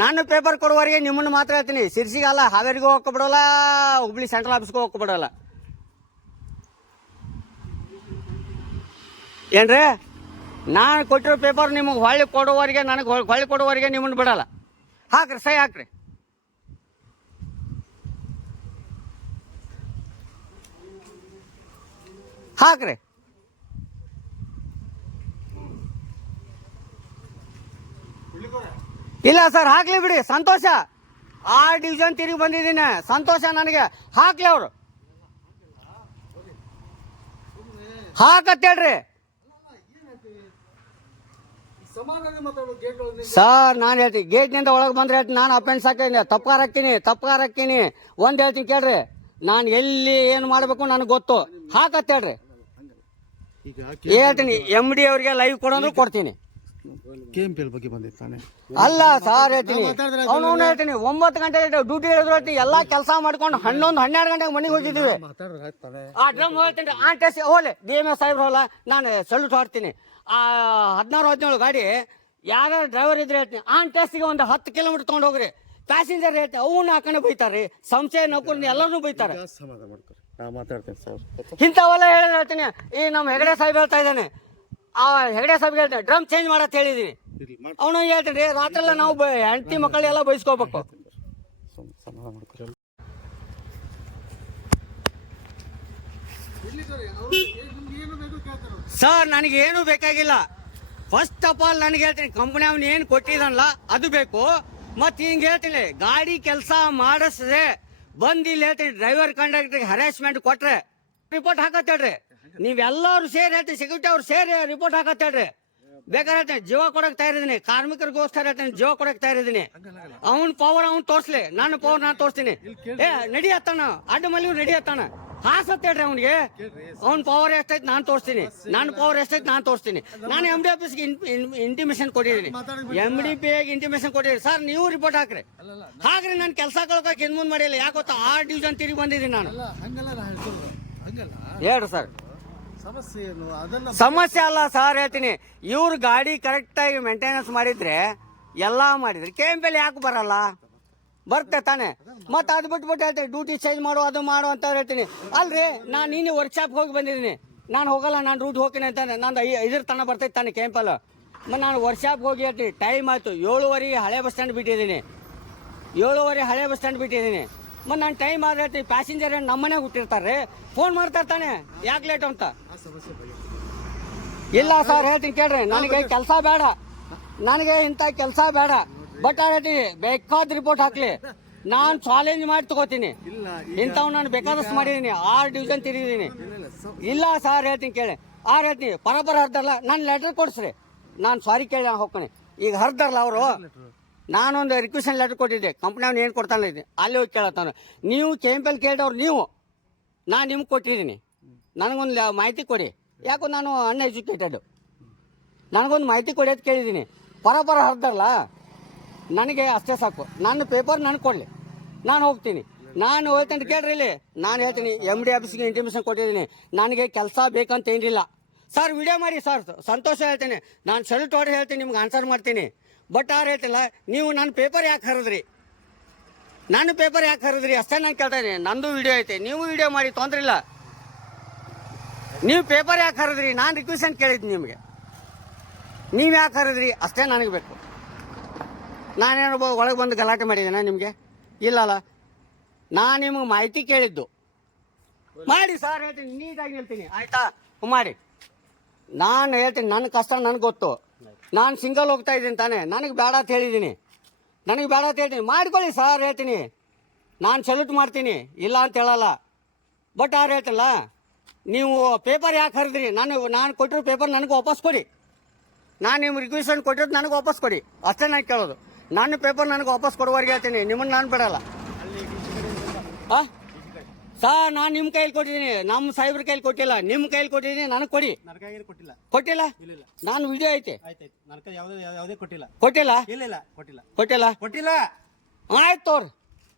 ನಾನು ಪೇಪರ್ ಕೊಡುವವರೆಗೆ ನಿಮ್ಮನ್ನು ಮಾತ್ರ ಹೇಳ್ತೀನಿ. ಸಿರ್ಸಿಗಲ್ಲ, ಹಾವೇರಿಗೂ ಹೋಗಕ್ಕೆ ಬಿಡೋಲ್ಲ, ಹುಬ್ಳಿ ಸೆಂಟ್ರಲ್ ಆಫೀಸ್ಗೂ ಹೋಗಕ್ಕೆ ಬಿಡೋಲ್ಲ. ಏನ್ರಿ? ನಾನು ಕೊಟ್ಟಿರೋ ಪೇಪರ್ ನಿಮಗೆ ಹೊಳ್ಳಿ ಕೊಡುವವರಿಗೆ, ನನಗೆ ಹೊಳ್ಳಿ ಕೊಡುವವರಿಗೆ ನಿಮ್ಮನ್ನು ಬಿಡಲ್ಲ. ಹಾಕ್ರಿ ಸೈ ಹಾಕ್ರಿ. ಹಾಕ್ರಿ. ಇಲ್ಲ ಸರ್ ಹಾಕ್ಲಿ ಬಿಡಿ. ಸಂತೋಷ. ಆ ಡಿವಿಷನ್ ತಿರುಗಿ ಬಂದಿದ್ದೀನಿ. ಸಂತೋಷ ನನಗೆ. ಹಾಕ್ಲಿ ಅವರು. ಹಾಕತ್ತೇಳ್ರಿ ಸರ್ ನಾನು ಹೇಳ್ತೀನಿ. ಗೇಟ್ನಿಂದ ಒಳಗೆ ಬಂದ್ರೆ ಹೇಳ್ತೀನಿ. ನಾನು ಅಪೆಂಡ್ಸ್ ಹಾಕಿದ್ದೀನಿ. ತಪ್ಪಾರ ಹಾಕ್ತೀನಿ. ತಪ್ಪಾರ ಹಾಕ್ತೀನಿ. ಒಂದು ಹೇಳ್ತೀನಿ ಕೇಳ್ರಿ. ನಾನು ಎಲ್ಲಿ ಏನು ಮಾಡಬೇಕು ನನಗೆ ಗೊತ್ತು. ಹಾಕತ್ತೇಳ್ರಿ ಹೇಳ್ತೀನಿ. ಎಂ ಡಿ ಅವರಿಗೆ ಲೈವ್ ಕೊಡೋದ್ರು ಕೊಡ್ತೀನಿ. ಕೆ ಎಂ ಪಿ ಎಲ್ ಬಗ್ಗೆ ಬಂದಿರ್ತಾನೆ. ತಾನೆ ಅಲ್ಲ ಸಾರ್ ಹೇಳ್ತೀನಿ. ಅವನು ಹೇಳ್ತೀನಿ ಒಂಬತ್ತು ಗಂಟೆ ಡ್ಯೂಟಿ ಹೇಳಿದ್ರು ಎಲ್ಲ ಕೆಲಸ ಮಾಡ್ಕೊಂಡು ಹನ್ನೊಂದು ಹನ್ನೆರಡು ಗಂಟೆಗೆ ಮನೆಗೆ ಹೋಗಿದ್ದೀವಿ. ಆ ಡ್ರಮ್ ಹೇಳ್ತೀನಿ ಆ ಟೆಸ್ಟ್ ಹೋಗ್ಲಿ. ಡಿ ಎಂ ಎಸ್ ಸಾಹೇಬ್ರು ಹೋಲ ನಾನು ಸಲ್ಯೂಟ್ ಹಾಡ್ತೀನಿ. ಆ ಹದಿನಾರು ಹದಿನೇಳು ಗಾಡಿ ಯಾರು ಡ್ರೈವರ್ ಇದ್ರೆ ಹೇಳ್ತೀನಿ ಆ ಟೆಸ್ಟಿಗೆ ಒಂದು ಹತ್ತು ಕಿಲೋಮೀಟರ್ ತೊಗೊಂಡು ಹೋಗ್ರಿ. ಪ್ಯಾಸೆಂಜರ್ ಹೇಳ್ತೀನಿ ಅವನ್ನ ಹಾಕೊಂಡು ಬೈತಾರೆ ಸಂಶಯ ನೌಕರನ್ನ ಎಲ್ಲರೂ ಬೈತಾರೆ. ಇಂಥವೆಲ್ಲ ಹೇಳಿದ್ರೆ ಹೇಳ್ತೀನಿ ಈ ನಮ್ಮ ಹೆಗಡೆ ಸಾಹೇಬ್ ಹೇಳ್ತಾ ಇದ್ದಾನೆ ಆ ಹೆಗಡೆ ಸಾಬ್ಗೆ ಹೇಳ್ತಾನೆ ಡ್ರಮ್ ಚೇಂಜ್ ಮಾಡತ್ ಹೇಳಿದೀನಿ. ಅವನು ಹೇಳ್ತೀನಿ ರಾತ್ರಿ ಎಲ್ಲ ನಾವು ಬ- ಹೆಂಡತಿ ಮಕ್ಕಳೆಲ್ಲ ಬಯಸ್ಕೋಬೇಕು ಸರ್ ನನಗೆ ಏನು ಬೇಕಾಗಿಲ್ಲ. ಫಸ್ಟ್ ಆಫ್ ಆಲ್ ನನಗೆ ಹೇಳ್ತೀನಿ ಕಂಪನಿ ಅವ್ನು ಏನು ಕೊಟ್ಟಿದನಲ್ಲ ಅದು ಬೇಕು. ಮತ್ತೆ ಹಿಂಗೆ ಹೇಳ್ತೀನಿ ಗಾಡಿ ಕೆಲಸ ಮಾಡಿಸದೆ ಬಂದು ಇಲ್ಲಿ ಹೇಳ್ತೀನಿ ಡ್ರೈವರ್ ಕಂಡಕ್ಟರ್ಗೆ ಹರಾಸ್ಮೆಂಟ್ ಕೊಟ್ರೆ ರಿಪೋರ್ಟ್ ಹಾಕತ್ತೇಳ್ರಿ ನೀವೆಲ್ಲರೂ ಸೇರಿ ಹೇಳ್ತೀನಿ ಸೆಕ್ಯೂರಿಟಿ ಅವ್ರು ಸೇರಿ ರಿಪೋರ್ಟ್ ಹಾಕತ್ತೇಳ್ರಿ ಬೇಕಾದ್ರೆ ಹೇಳ್ತೇನೆ ಜೀವ ಕೊಡಕ್ ತಯಾರಿದ್ದೀನಿ ಕಾರ್ಮಿಕರಿಗೋಸ್ಕರ ಹೇಳ್ತೀನಿ ಜೀವ ಕೊಡಕ್ ತಯಾರಿದ್ದೀನಿ. ಅವನ್ ಪವರ್ ಅವ್ನು ತೋರ್ಸ್ಲಿ ನನ್ನ ಪವರ್ ನಾನು ತೋರಿಸ್ತೀನಿ. ಏ ನಡಿ ಹತ್ತಣ ಅಡ್ಡ ಮಲ್ಲಿ ನಡಿ ಅತ್ತಾನ ಹಾಸತ್ ಹೇಳ್ರಿ ಅವ್ನಿಗೆ. ಅವ್ನ ಪವರ್ ಎಷ್ಟೈತೆ ನಾನು ತೋರಿಸ್ತೀನಿ. ನನ್ನ ಪವರ್ ಎಷ್ಟೈತೆ ನಾನು ತೋರಿಸ್ತೀನಿ. ನಾನು ಎಂ ಡಿ ಆಫೀಸ್ಗೆ ಇಂಟಿಮೇಷನ್ ಕೊಟ್ಟಿದ್ದೀನಿ. ಎಂ ಡಿ ಪಿ ಇಂಟಿಮೇಷನ್ ಕೊಟ್ಟಿದ್ದೀನಿ. ಸರ್ ನೀವು ರಿಪೋರ್ಟ್ ಹಾಕ್ರಿ. ಹಾಕ್ರಿ ನಾನು ಕೆಲಸ ಕಳ್ಕೊಕ್ ಹಿಂದ್ ಮುಂದೆ ಮಾಡಿಲ್ಲ. ಯಾಕೆ ಗೊತ್ತಾ? ಆ ಡಿವಿಷನ್ ತಿರುಗಿ ಬಂದಿದ್ದೀನಿ ನಾನು. ಹೇಳ್ರಿ ಸರ್ ಸಮಸ್ಯೆ ಏನು? ಅಲ್ಲ ಸರ್ ಹೇಳ್ತೀನಿ. ಇವ್ರು ಗಾಡಿ ಕರೆಕ್ಟಾಗಿ ಮೇಂಟೆನೆನ್ಸ್ ಮಾಡಿದ್ರೆ ಎಲ್ಲ ಮಾಡಿದ್ರೆ ಕೆ ಎಂ ಪಿ ಯಾಕೆ ಬರಲ್ಲ? ಬರ್ತೆ ತಾನೆ. ಮತ್ತೆ ಅದು ಬಿಟ್ಬಿಟ್ಟು ಹೇಳ್ತೀನಿ ಡ್ಯೂಟಿ ಚೇಂಜ್ ಮಾಡು, ಅದು ಮಾಡು ಅಂತ ಹೇಳ್ತೀನಿ. ಅಲ್ರಿ, ನಾನು ನೀನು ವರ್ಕ್ಶಾಪ್ಗೆ ಹೋಗಿ ಬಂದಿದ್ದೀನಿ. ನಾನು ಹೋಗಲ್ಲ, ನಾನು ರೂಟ್ ಹೋಗ್ತೀನಿ ಅಂತಾನೆ. ನಾನು ಇದ್ರ ತನ ಬರ್ತೈತೆ ತಾನೆ ಕೆ ಎಂ ಪಿ ಮತ್ತು ನಾನು ವರ್ಕ್ಶಾಪ್ಗೆ ಹೋಗಿ ಹೇಳ್ತೀನಿ ಟೈಮ್ ಆಯಿತು. ಏಳುವರೆಗೆ ಹಳೆ ಬಸ್ ಸ್ಟ್ಯಾಂಡ್ ಬಿಟ್ಟಿದ್ದೀನಿ. ಏಳುವರೆ ಹಳೆ ಬಸ್ ಸ್ಟ್ಯಾಂಡ್ ಬಿಟ್ಟಿದ್ದೀನಿ. ಮತ್ತು ನಾನು ಟೈಮ್ ಆದ್ರೆ ಹೇಳ್ತೀನಿ ಪ್ಯಾಸೆಂಜರ್ ನಮ್ಮ ಮನೆಗೆ ಹುಟ್ಟಿರ್ತಾರೆ ಫೋನ್ ಮಾಡ್ತಾ ಇರ್ತಾನೆ ಯಾಕೆ ಲೇಟು ಅಂತ? ಇಲ್ಲ ಸರ್ ಹೇಳ್ತೀನಿ ಕೇಳ್ರಿ. ನನಗೆ ಕೆಲಸ ಬೇಡ. ನನಗೆ ಇಂಥ ಕೆಲಸ ಬೇಡ. ಬಟ್ ಹೇಳ್ತೀನಿ ಬೇಕಾದ ರಿಪೋರ್ಟ್ ಹಾಕ್ಲಿ. ನಾನು ಚಾಲೆಂಜ್ ಮಾಡಿ ತಗೋತೀನಿ. ಇಂಥವ್ ನಾನು ಬೇಕಾದಷ್ಟು ಮಾಡಿದ್ದೀನಿ ಆರು ಡಿವಿಷನ್ ತಿರುಗಿದ್ದೀನಿ ಇಲ್ಲ ಸರ್ ಹೇಳ್ತೀನಿ ಕೇಳಿ. ಆರು ಹೇಳ್ತೀನಿ ಪರಬರ ಹರ್ದಾರಲ್ಲ ನಾನು ಲೆಟರ್ ಕೊಡಿಸ್ರಿ. ನಾನು ಸಾರಿ ಕೇಳಿ ನಾನು ಹೋಗ್ತೀನಿ. ಈಗ ಹರ್ದಾರಲ್ಲ ಅವರು ನಾನೊಂದು ರಿಕ್ವೆಷನ್ ಲೆಟರ್ ಕೊಟ್ಟಿದ್ದೆ. ಕಂಪ್ನಿ ಅವ್ನು ಏನು ಕೊಡ್ತಾನೆ ಅಲ್ಲಿ ಹೋಗಿ ಕೇಳತ್ತಾನ. ನೀವು ಕೆಂಪಲ್ ಕೇಳಿದವ್ರು ನೀವು. ನಾನು ನಿಮ್ಗೆ ಕೊಟ್ಟಿದ್ದೀನಿ ನನಗೊಂದು ಮಾಹಿತಿ ಕೊಡಿ. ಯಾಕೋ ನಾನು ಅನ್ಎಜುಕೇಟೆಡ್ ನನಗೊಂದು ಮಾಹಿತಿ ಕೊಡಿ ಅಂತ ಕೇಳಿದ್ದೀನಿ ಪರಪರ ಹರಿದಾರಲ್ಲ ನನಗೆ ಅಷ್ಟೇ ಸಾಕು. ನನ್ನ ಪೇಪರ್ ನನಗೆ ಕೊಡಲಿ. ನಾನು ಹೋಗ್ತೀನಿ. ನಾನು ಹೋಗ್ತೇನೆ ಕೇಳ್ರಿ ಇಲ್ಲಿ. ನಾನು ಹೇಳ್ತೀನಿ ಎಂ ಡಿ ಆಫೀಸ್ಗೆ ಇಂಟಿಮೇಷನ್ ಕೊಟ್ಟಿದ್ದೀನಿ. ನನಗೆ ಕೆಲಸ ಬೇಕಂತ ಏನಿಲ್ಲ. ಸರ್ ವಿಡಿಯೋ ಮಾಡಿ ಸರ್ ಸಂತೋಷ ಹೇಳ್ತೀನಿ. ನಾನು ಸಲ್ಯೂಟ್ ಹೊಡೆ ಹೇಳ್ತೀನಿ, ನಿಮ್ಗೆ ಆನ್ಸರ್ ಮಾಡ್ತೀನಿ. ಬಟ್ ಆರು ಹೇಳ್ತಿಲ್ಲ? ನೀವು ನನ್ನ ಪೇಪರ್ ಯಾಕೆ ಹರಿದ್ರಿ? ನಾನು ಪೇಪರ್ ಯಾಕೆ ಹರಿದ್ರಿ? ಅಷ್ಟೇ ನಾನು ಕೇಳ್ತಾ ಇದ್ದೀನಿ. ನಂದು ವಿಡಿಯೋ ಐತೆ. ನೀವು ವಿಡಿಯೋ ಮಾಡಿ, ತೊಂದರೆ ಇಲ್ಲ. ನೀವು ಪೇಪರ್ ಯಾಕೆ ಹರಿದ್ರಿ? ನಾನು ರಿಕ್ವೆಷನ್ ಕೇಳಿದ್ದು ನಿಮಗೆ. ನೀವು ಯಾಕೆ ಹರಿದ್ರಿ? ಅಷ್ಟೇ ನನಗೆ ಬೇಕು. ನಾನೇನು ಒಳಗೆ ಬಂದು ಗಲಾಟೆ ಮಾಡಿದ್ದೇನೆ ನಿಮಗೆ? ಇಲ್ಲಲ್ಲ ನಾನು ನಿಮಗೆ ಮಾಹಿತಿ ಕೇಳಿದ್ದು. ಮಾಡಿ ಸರ್ ಹೇಳ್ತೀನಿ, ನೀಟಾಗಿ ಹೇಳ್ತೀನಿ. ಆಯಿತಾ? ಮಾಡಿ. ನಾನು ಹೇಳ್ತೀನಿ ನನ್ನ ಕಷ್ಟ ನನಗೆ ಗೊತ್ತು. ನಾನು ಸಿಂಗಲ್ ಹೋಗ್ತಾ ಇದ್ದೀನಿ ತಾನೇ. ನನಗೆ ಬೇಡ ಅಂತ ಹೇಳಿದ್ದೀನಿ. ನನಗೆ ಬೇಡ ಅಂತ ಹೇಳ್ತೀನಿ. ಮಾಡ್ಕೊಳ್ಳಿ ಸರ್ ಹೇಳ್ತೀನಿ. ನಾನು ಸಲ್ಯೂಟ್ ಮಾಡ್ತೀನಿ. ಇಲ್ಲ ಅಂತ ಹೇಳಲ್ಲ. ಬಟ್ ಯಾರು ಹೇಳ್ತಿಲ್ಲ? ನೀವು ಪೇಪರ್ ಯಾಕೆ ಹರಿದ್ರಿ? ನಾನು ನಾನು ಕೊಟ್ಟಿರೋ ಪೇಪರ್ ನನಗೆ ವಾಪಸ್ ಕೊಡಿ. ನಾನು ನಿಮ್ಮ ರಿಕ್ವೆಷನ್ ಕೊಟ್ಟಿರೋದು ನನಗೆ ವಾಪಸ್ ಕೊಡಿ. ಅಷ್ಟೇ ನಾನು ಕೇಳೋದು. ನಾನು ಪೇಪರ್ ನನಗೆ ವಾಪಸ್ ಕೊಡುವವರೆಗೆ ಹೇಳ್ತೀನಿ. ನಿಮ್ಮನ್ನು ನಾನು ಬಿಡಲ್ಲ. ಹಾಂ ಸರ್ ನಾನು ನಿಮ್ಮ ಕೈಲಿ ಕೊಟ್ಟಿದ್ದೀನಿ ನಮ್ಮ ಸಾಹೇಬ್ರ ಕೈಲಿ ಕೊಟ್ಟಿಲ್ಲ. ನಿಮ್ಮ ಕೈಯಲ್ಲಿ ಕೊಟ್ಟಿದ್ದೀನಿ ನನಗೆ ಕೊಡಿ. ಕೊಟ್ಟಿಲ್ಲ. ಕೊಟ್ಟಿಲ್ಲ? ನಾನು ವಿಡಿಯೋ ಐತೆ. ಕೊಟ್ಟಿಲ್ಲ. ಕೊಟ್ಟಿಲ್ಲ? ಇಲ್ಲ ಕೊಟ್ಟಿಲ್ಲ. ಕೊಟ್ಟಿಲ್ಲ? ಕೊಟ್ಟಿಲ್ಲ. ಆಯ್ತು ತೋರಿ.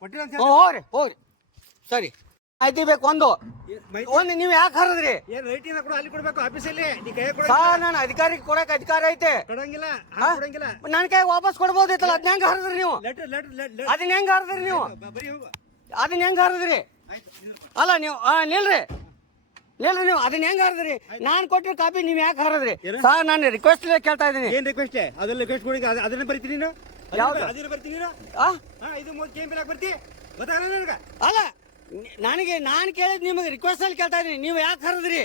ಕೊಟ್ಟಿಲ್ಲ ಹೋರಿ ಹ್ಞೂ ಹೋಗ್ರಿ ಹೋಗ್ರಿ. ಸರಿ. ಮಾಹಿತಿ ಬೇಕು ಒಂದು. ಒಂದು ನೀವು ಯಾಕೆ ಹರಿದ್ರಿ? ಏನ್ ರೈಟಿಂಗ್ ಕೂಡ ಅಲ್ಲಿ ಕೊಡ್ಬೇಕು ಆಫೀಸಲ್ಲಿ. ನೀ ಕೈ ಕೊಡ. ನಾನು ಅಧಿಕಾರಿಗೆ ಕೊಡಕ್ ಅಧಿಕಾರ ಐತೆ. ಕೊಡಂಗಿಲ್ಲ ಹಾ? ಹಣ ಕೊಡಂಗಿಲ್ಲ. ನನ್ನ ಕೈ ವಾಪಸ್ ಕೊಡ್ಬೋದಿತ್ತಲ್ಲ ಅದನ್ನ ಹೆಂಗ್ ಹರಿದ್ರಿ ನೀವು? ಲೆಟರ್ ಲೆಟರ್ ಲೆಟರ್ ಅದನ್ನ ಹೆಂಗ್ ಹರಿದ್ರಿ ನೀವು? ಬರೀ ಹೋಗು. ಅದನ್ನ ಹೆಂಗ್ ಹರಿದ್ರಿ? ಅಲ್ಲ ನೀವು ಆ, ನಿಲ್ರಿ. ನಿಲ್ರಿ ನೀವು ಅದನ್ನ ಹೆಂಗ್ ಹರಿದ್ರಿ? ನಾನ್ ಕೊಟ್ಟಿರೋ ಕಾಪಿ ನೀವ್ ಯಾಕೆ ಹರಿದ್ರಿ? ಸರ್ ನಾನು ರಿಕ್ವೆಸ್ಟ್ ಕೇಳ್ತಾ ಇದ್ದೀನಿ. ಏನ್ ರಿಕ್ವೆಸ್ಟ್ ಅದೆಲ್ಲ ರಿಕ್ವೆಸ್ಟ್ ಕೊಡಿ ಅದ- ಅದನ್ನ ಬರ್ತೀನಿ ನೀನು? ಯಾವ್ದು? ಅದನ್ನ ಬರ್ತೀನಿ ನೀನು? ಹಾ ಇದು ಮೂರು ಕೆ ಎಂ ಪಿ ಬರ್ತಿ? ಗೊತ್ತಾಗಲ್ಲ ನನಗ? ಅಲ್ಲ ನನಗೆ ನಾನು ಕೇಳಿದ್ ನಿಮಗೆ ರಿಕ್ವೆಸ್ಟ್ ಅಲ್ಲಿ ಕೇಳ್ತಾ ಇದೀನಿ ನೀವು ಯಾಕೆ ಕರೆದ್ರಿ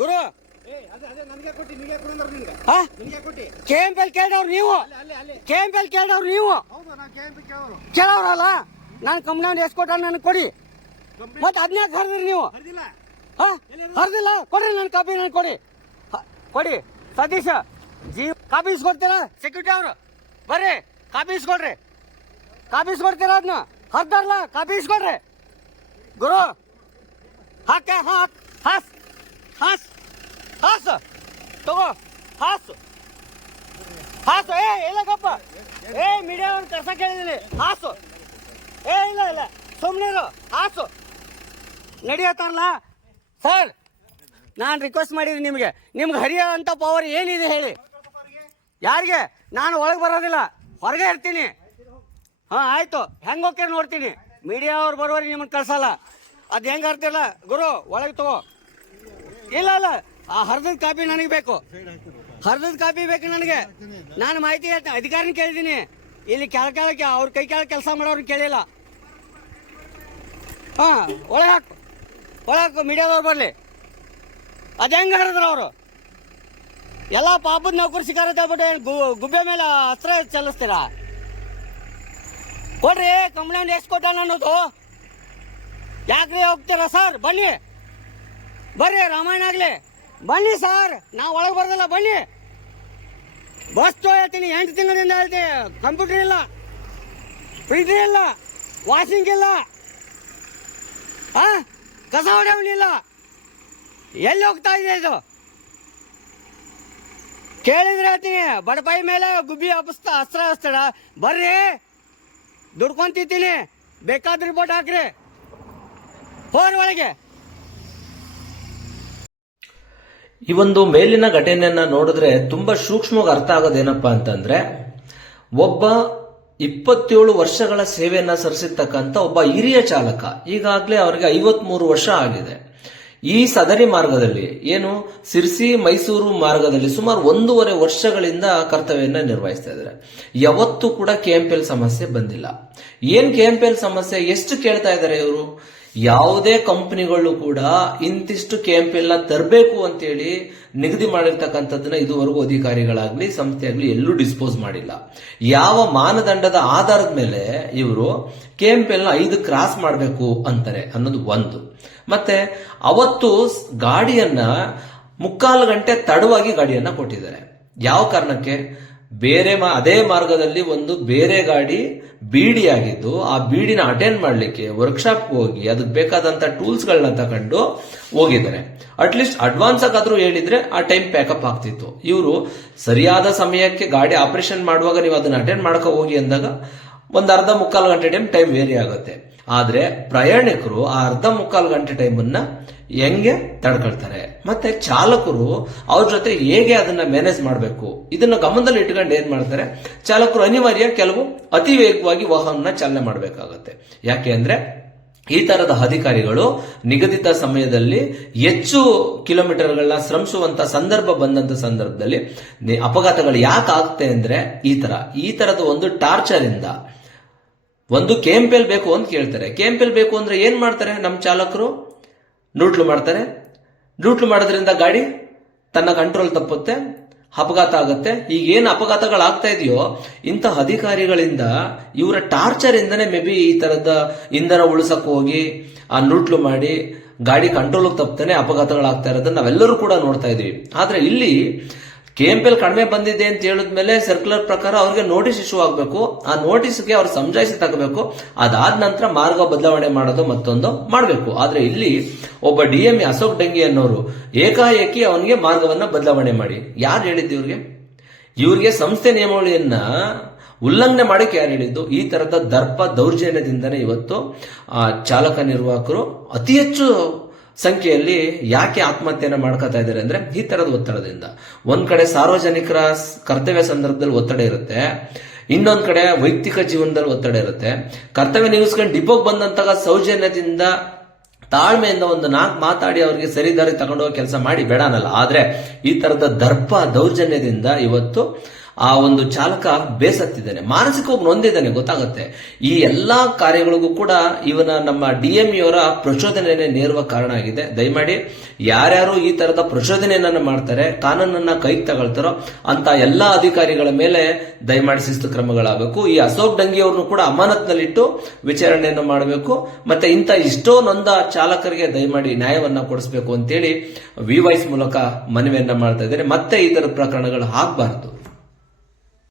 ಗುರು. ಏ ಅದೇ ಅದೇ ನನಗೆ ಕೊಟ್ಟಿ ನಿನಗೆ ಕೊಡಂದ್ರ ನಿನಗೆ. ಹಾ? ನಿನಗೆ ಕೊಟ್ಟಿ. ಕೆ ಎಂ ಪಿ ಎಲ್ ಕೇಳಿದವ್ರು ನೀವು. ಅಲ್ಲೇ ಅಲ್ಲೇ ಅಲ್ಲೇ. ಕೆ ಎಂ ಪಿ ಎಲ್ ಕೇಳಿದವ್ರು ನೀವು ಕೇಳವ್ರಲ್ಲ ನಾನು ಕಂಪ್ನಿ ಎಷ್ಟು ಕೊಟ್ಟ ನನಗೆ ಕೊಡಿ. ಮತ್ತೆ ಅದನ್ನ ಯಾಕೆ ಹರಿದ್ರಿ ನೀವು? ಹರಿದಿಲ್ಲ. ಹಾ? ಹರಿದಿಲ್ಲ. ಕೊಡ್ರಿ ನನ್ನ ಕಾಪಿ ನಾನು ಕೊಡಿ. ಕೊಡಿ. ಸತೀಶ ಜೀವ ಕಾಪಿ ಇಸ್ಕೊಡ್ತೀರಾ? ಸೆಕ್ಯೂರಿಟಿ ಅವರು. ಬರ್ರಿ. ಕಾಪಿ ಇಸ್ಕೊಡ್ರಿ. ಕಾಪಿ ಇಸ್ಕೊಡ್ತೀರಾ ಅದನ್ನ ಹರ್ದಾರಲ್ಲ ಕಾಪಿ ಇಸ್ಕೊಡ್ರಿ. ಗುರು, ಹಾಕ, ಹಾಕ್, ಹಾಸ್ ಹಾಸ್, ಹಾಸ, ತಗೋ, ಹಾಸ್, ಹಾಸು, ಏ, ಇಲ್ಲ ಗಪ್ಪ. ಏ ಮೀಡಿಯಾ ಅವ್ರನ್ನ ಕರ್ಸಕ್ಕೆ ಹೇಳಿದ್ದೀನಿ ಹಾಸು. ಏ, ಇಲ್ಲ ಇಲ್ಲ. ಸುಮ್ಮನೆ ಹಾಸು. ನಡೆಯತ್ತಾರಲ್ಲ? ಸರ್, ನಾನು ರಿಕ್ವೆಸ್ಟ್ ಮಾಡಿದ್ದೀನಿ ನಿಮಗೆ. ನಿಮ್ಗೆ ಹರಿಯೋ ಅಂಥ ಪವರ್ ಏನಿದೆ ಹೇಳಿ. ಯಾರಿಗೆ? ನಾನು ಒಳಗೆ ಬರೋದಿಲ್ಲ. ಹೊರಗೆ ಇರ್ತೀನಿ. ಹಾಂ, ಆಯಿತು. ಹೆಂಗೆ ಹೋಗ್ತೀರಿ ನೋಡ್ತೀನಿ. ಮೀಡಿಯಾ ಅವ್ರು ಬರೋರಿಗೆ ನಿಮ್ಮನ್ನು ಕಳ್ಸಲ್ಲ. ಅದು ಹೆಂಗೆ ಹರ್ತಿಲ್ಲ ಗುರು, ಒಳಗೆ ತಗೋ. ಇಲ್ಲ ಇಲ್ಲ. ಆ ಹರಿದ ಕಾಪಿ ನನಗೆ ಬೇಕು. ಹರಿದ ಕಾಪಿ ಬೇಕು ನನಗೆ. ನಾನು ಮಾಹಿತಿ ಹೇಳ್ತೇನೆ. ಅಧಿಕಾರಿನ ಕೇಳಿದ್ದೀನಿ. ಇಲ್ಲಿ ಕೆಳ ಕೆಳಕ್ಕೆ ಅವ್ರ ಕೈ ಕೆಳಗೆ ಕೆಲಸ ಮಾಡೋರ್ ಕೇಳಿಲ್ಲ. ಹಾಂ, ಒಳಗೆ ಹಾಕು. ಒಳಗೆ ಹಾಕು. ಮೀಡಿಯಾದವ್ರು ಬರಲಿ. ಅದು ಹೆಂಗೆ ಹರಿದ್ರು ಅವರು? ಎಲ್ಲ ಪಾಪದ ನೌಕರಿ ಸಿಕ್ಕಾರ ಹೇಳ್ಬಿಟ್ಟು ಏನ್ ಗು- ಗುಬ್ಬೆ ಮೇಲೆ ಅಸ್ತ್ರ ಚಲಿಸ್ತೀರಾ ಕೊಡ್ರಿ, ಕಂಪ್ಲೇಂಟ್ ಎಷ್ಟು ಕೊಟ್ಟಾನ ಅನ್ನೋದು. ಯಾಕ್ರಿ ಹೋಗ್ತೀರಾ ಸರ್? ಬನ್ನಿ. ಬರ್ರಿ, ರಾಮಾಯಣ ಆಗ್ಲಿ. ಬನ್ನಿ ಸರ್. ನಾವು ಒಳಗೆ ಬರ್ದಲ್ಲ, ಬನ್ನಿ. ಬಸ್ ಹೇಳ್ತೀನಿ, ಎಂಟು ತಿಂಗಳಿಂದ ಹೇಳ್ತೀನಿ ಕಂಪ್ಯೂಟರ್ ಇಲ್ಲ. ಪ್ರಿಂಟರ್ ಇಲ್ಲ. ವಾಷಿಂಗ್ ಇಲ್ಲ. ಆ? ಕಸ ಹೊಡೆಯವನಿಲ್ಲ ಎಲ್ಲಿ ಹೋಗ್ತಾ ಇದೆ ಇದು? ಕೇಳಿದ್ರೆ ಹೇಳ್ತೀನಿ, ಬಡಪಾಯಿ ಮೇಲೆ ಗುಬ್ಬಿ ಹಬ್ಬಸ್ತ ಅಸ್ತ್ರ ಹಸ್ತಾಡ ಬರ್ರಿ. ದುಡ್ಕೊಂತಿದ್ದೀನಿ ಬೇಕಾದ ರಿಪೋರ್ಟ್ ಹಾಕ್ರಿ. ಹೋರಿ ಒಳಗೆ. ಈ ಒಂದು ಮೇಲಿನ ಘಟನೆಯನ್ನ ನೋಡಿದ್ರೆ ತುಂಬಾ ಸೂಕ್ಷ್ಮವಾಗಿ ಅರ್ಥ ಆಗೋದೇನಪ್ಪ ಅಂತಂದ್ರೆ, ಒಬ್ಬ ಇಪ್ಪತ್ತೇಳು ವರ್ಷಗಳ ಸೇವೆಯನ್ನ ಸರಿಸಿರ್ತಕ್ಕಂಥ ಒಬ್ಬ ಹಿರಿಯ ಚಾಲಕ, ಈಗಾಗಲೇ ಅವರಿಗೆ ಐವತ್ಮೂರು ವರ್ಷ ಆಗಿದೆ. ಈ ಸದರಿ ಮಾರ್ಗದಲ್ಲಿ, ಏನು, ಸಿರ್ಸಿ ಮೈಸೂರು ಮಾರ್ಗದಲ್ಲಿ ಸುಮಾರು ಒಂದೂವರೆ ವರ್ಷಗಳಿಂದ ಕರ್ತವ್ಯನ ನಿರ್ವಹಿಸ್ತಾ ಇದ್ದಾರೆ. ಯಾವತ್ತೂ ಕೂಡ ಕೆಎಂಪಿಎಲ್ ಸಮಸ್ಯೆ ಬಂದಿಲ್ಲ. ಏನ್ ಕೆಎಂಪಿಎಲ್ ಸಮಸ್ಯೆ? ಎಷ್ಟು ಕೇಳ್ತಾ ಇದ್ದಾರೆ ಇವರು? ಯಾವುದೇ ಕಂಪನಿಗಳು ಕೂಡ ಇಂತಿಷ್ಟು ಕೆಎಂಪಿಎಲ್ನ ತರಬೇಕು ಅಂತೇಳಿ ನಿಗದಿ ಮಾಡಿರ್ತಕ್ಕಂಥದ್ದನ್ನ ಇದುವರೆಗೂ ಅಧಿಕಾರಿಗಳಾಗ್ಲಿ ಆಗಲಿ ಎಲ್ಲೂ ಡಿಸ್ಪೋಸ್ ಮಾಡಿಲ್ಲ. ಯಾವ ಮಾನದಂಡದ ಆಧಾರದ ಮೇಲೆ ಇವರು ಕೆಎಂಪಿಎಲ್ನ ಐದು ಕ್ರಾಸ್ ಮಾಡಬೇಕು ಅಂತಾರೆ ಅನ್ನೋದು ಒಂದು. ಮತ್ತೆ ಅವತ್ತು ಗಾಡಿಯನ್ನ ಮುಕ್ಕಾಲು ಗಂಟೆ ತಡವಾಗಿ ಗಾಡಿಯನ್ನ ಕೊಟ್ಟಿದ್ದಾರೆ. ಯಾವ ಕಾರಣಕ್ಕೆ? ಬೇರೆ ಅದೇ ಮಾರ್ಗದಲ್ಲಿ ಒಂದು ಬೇರೆ ಗಾಡಿ ಬೀಡಿ ಆಗಿದ್ದು ಆ ಬೀಡಿನ ಅಟೆಂಡ್ ಮಾಡಲಿಕ್ಕೆ ವರ್ಕ್ಶಾಪ್ ಹೋಗಿ ಅದಕ್ಕೆ ಬೇಕಾದಂತ ಟೂಲ್ಸ್ ಗಳನ್ನ ತಗೊಂಡು ಹೋಗಿದ್ದಾರೆ. ಅಟ್ಲೀಸ್ಟ್ ಅಡ್ವಾನ್ಸ್ ಆಗಾದ್ರೂ ಹೇಳಿದ್ರೆ ಆ ಟೈಮ್ ಪ್ಯಾಕಪ್ ಆಗ್ತಿತ್ತು. ಇವರು ಸರಿಯಾದ ಸಮಯಕ್ಕೆ ಗಾಡಿ ಆಪರೇಷನ್ ಮಾಡುವಾಗ ನೀವು ಅದನ್ನ ಅಟೆಂಡ್ ಮಾಡಕ ಹೋಗಿ ಅಂದಾಗ ಒಂದು ಅರ್ಧ ಮುಕ್ಕಾಲು ಗಂಟೆ ಟೈಮ್ ಟೈಮ್ ವೇರಿ ಆಗುತ್ತೆ. ಆದ್ರೆ ಪ್ರಯಾಣಿಕರು ಆ ಅರ್ಧ ಮುಕ್ಕಾಲು ಗಂಟೆ ಟೈಮ್ ಅನ್ನ ಹೆಂಗೆ ತಡ್ಕೊಳ್ತಾರೆ? ಮತ್ತೆ ಚಾಲಕರು ಅವ್ರ ಜೊತೆ ಹೇಗೆ ಅದನ್ನ ಮ್ಯಾನೇಜ್ ಮಾಡಬೇಕು? ಇದನ್ನ ಗಮನದಲ್ಲಿ ಇಟ್ಕೊಂಡು ಏನ್ ಮಾಡ್ತಾರೆ? ಚಾಲಕರು ಅನಿವಾರ್ಯ ಕೆಲವು ಅತಿ ವೇಗವಾಗಿ ವಾಹನ ಚಾಲನೆ ಮಾಡಬೇಕಾಗತ್ತೆ. ಯಾಕೆ ಅಂದ್ರೆ ಈ ತರದ ಅಧಿಕಾರಿಗಳು ನಿಗದಿತ ಸಮಯದಲ್ಲಿ ಹೆಚ್ಚು ಕಿಲೋಮೀಟರ್ಗಳನ್ನ ಶ್ರಮಿಸುವಂತ ಸಂದರ್ಭ ಬಂದಂತ ಸಂದರ್ಭದಲ್ಲಿ ಅಪಘಾತಗಳು ಯಾಕೆ ಆಗುತ್ತೆ ಅಂದ್ರೆ ಈ ತರ. ಈ ತರದ ಒಂದು ಟಾರ್ಚರ್ ಇಂದ ಒಂದು ಕೆಂಪೆಲ್ ಬೇಕು ಅಂತ ಕೇಳ್ತಾರೆ. ಕೆಂಪೆಲ್ ಬೇಕು ಅಂದ್ರೆ ಏನ್ ಮಾಡ್ತಾರೆ ನಮ್ಮ ಚಾಲಕರು? ನೂಟ್ಲು ಮಾಡ್ತಾರೆ. ನೂಟ್ಲು ಮಾಡೋದ್ರಿಂದ ಗಾಡಿ ತನ್ನ ಕಂಟ್ರೋಲ್ ತಪ್ಪುತ್ತೆ, ಅಪಘಾತ ಆಗುತ್ತೆ. ಈಗ ಏನ್ ಅಪಘಾತಗಳಾಗ್ತಾ ಇದೆಯೋ ಇಂತಹ ಅಧಿಕಾರಿಗಳಿಂದ, ಇವರ ಟಾರ್ಚರ್ ಇಂದನೇ ಮೇ ಬಿ ಈ ತರದ ಇಂಧನ ಉಳಿಸಕ್ ಹೋಗಿ, ಆ ನೂಟ್ಲು ಮಾಡಿ ಗಾಡಿ ಕಂಟ್ರೋಲ್ ತಪ್ಪತಾನೆ ಅಪಘಾತಗಳಾಗ್ತಾ ಇರೋದನ್ನ ನಾವೆಲ್ಲರೂ ಕೂಡ ನೋಡ್ತಾ ಇದೀವಿ. ಆದ್ರೆ ಇಲ್ಲಿ ಕೆಎಂಪಿಎಲ್ ಕಡಿಮೆ ಬಂದಿದೆ ಅಂತ ಹೇಳಿದ್ಮೇಲೆ ಸರ್ಕ್ಯುಲರ್ ಪ್ರಕಾರ ಅವ್ರಿಗೆ ನೋಟಿಸ್ ಇಶ್ಯೂ ಆಗಬೇಕು. ಆ ನೋಟಿಸ್ಗೆ ಅವ್ರು ಸಮಜಾಯಿಸಿ ತಗೋಬೇಕು. ಅದಾದ ನಂತರ ಮಾರ್ಗ ಬದಲಾವಣೆ ಮಾಡೋದು ಮತ್ತೊಂದು ಮಾಡಬೇಕು. ಆದ್ರೆ ಇಲ್ಲಿ ಒಬ್ಬ ಡಿ ಎಂ ಅಶೋಕ್ ಡಂಗಿ ಅನ್ನೋರು ಏಕಾಏಕಿ ಅವನಿಗೆ ಮಾರ್ಗವನ್ನ ಬದಲಾವಣೆ ಮಾಡಿ. ಯಾರು ಹೇಳಿದ್ದು ಇವ್ರಿಗೆ? ಇವ್ರಿಗೆ ಸಂಸ್ಥೆ ನಿಯಮಾವಳಿಯನ್ನ ಉಲ್ಲಂಘನೆ ಮಾಡಕ್ಕೆ ಯಾರು ಹೇಳಿದ್ದು? ಈ ತರದ ದರ್ಪ ದೌರ್ಜನ್ಯದಿಂದನೇ ಇವತ್ತು ಚಾಲಕ ನಿರ್ವಾಹಕರು ಅತಿ ಹೆಚ್ಚು ಸಂಖ್ಯೆಯಲ್ಲಿ ಯಾಕೆ ಆತ್ಮಹತ್ಯೆಯನ್ನು ಮಾಡ್ಕೋತಾ ಇದ್ದಾರೆ ಅಂದ್ರೆ ಈ ತರದ ಒತ್ತಡದಿಂದ. ಒಂದ್ ಕಡೆ ಸಾರ್ವಜನಿಕರ ಕರ್ತವ್ಯ ಸಂದರ್ಭದಲ್ಲಿ ಒತ್ತಡ ಇರುತ್ತೆ, ಇನ್ನೊಂದ್ ಕಡೆ ವೈಯಕ್ತಿಕ ಜೀವನದಲ್ಲಿ ಒತ್ತಡ ಇರುತ್ತೆ. ಕರ್ತವ್ಯ ನಿಗಿಸ್ಕೊಂಡು ಡಿಪೋಗ್ ಬಂದಂತಹ ಸೌಜನ್ಯದಿಂದ ತಾಳ್ಮೆಯಿಂದ ಒಂದು ನಾಲ್ಕು ಮಾತಾಡಿ ಅವರಿಗೆ ಸರಿದಾರಿ ತಗೊಂಡೋಗೋ ಕೆಲಸ ಮಾಡಿ, ಬೇಡ ಅನ್ನಲ್ಲ. ಆದ್ರೆ ಈ ತರದ ದರ್ಪ ದೌರ್ಜನ್ಯದಿಂದ ಇವತ್ತು ಆ ಒಂದು ಚಾಲಕ ಬೇಸತ್ತಿದ್ದಾನೆ. ಮಾನಸಿಕವಾಗಿ ನೊಂದಿದ್ದಾನೆ, ಗೊತ್ತಾಗುತ್ತೆ. ಈ ಎಲ್ಲಾ ಕಾರ್ಯಗಳಿಗೂ ಕೂಡ ಇವನ ನಮ್ಮ ಡಿ ಎಂ ಇವರ ಪ್ರಚೋದನೆನೇ ನೇರುವ ಕಾರಣ ಆಗಿದೆ. ದಯಮಾಡಿ, ಯಾರ್ಯಾರು ಈ ತರದ ಪ್ರಚೋದನೆಯನ್ನ ಮಾಡ್ತಾರೆ, ಕಾನೂನನ್ನ ಕೈಗೆ ತಗೊಳ್ತಾರೋ ಅಂತ ಎಲ್ಲಾ ಅಧಿಕಾರಿಗಳ ಮೇಲೆ ದಯಮಾಡಿ ಶಿಸ್ತು ಕ್ರಮಗಳಾಗಬೇಕು. ಈ ಅಶೋಕ್ ಡಂಗಿ ಅವ್ರನ್ನು ಕೂಡ ಅಮಾನತ್ನಲ್ಲಿಟ್ಟು ವಿಚಾರಣೆಯನ್ನು ಮಾಡಬೇಕು. ಮತ್ತೆ ಇಂಥ ಇಷ್ಟೋ ನೊಂದ ಚಾಲಕರಿಗೆ ದಯಮಾಡಿ ನ್ಯಾಯವನ್ನ ಕೊಡಿಸಬೇಕು ಅಂತೇಳಿ ವಿ ವೈಸ್ ಮೂಲಕ ಮನವಿಯನ್ನ ಮಾಡ್ತಾ ಇದ್ದಾರೆ. ಮತ್ತೆ ಈ ತರದ ಪ್ರಕರಣಗಳು ಆಗ್ಬಾರ್ದು.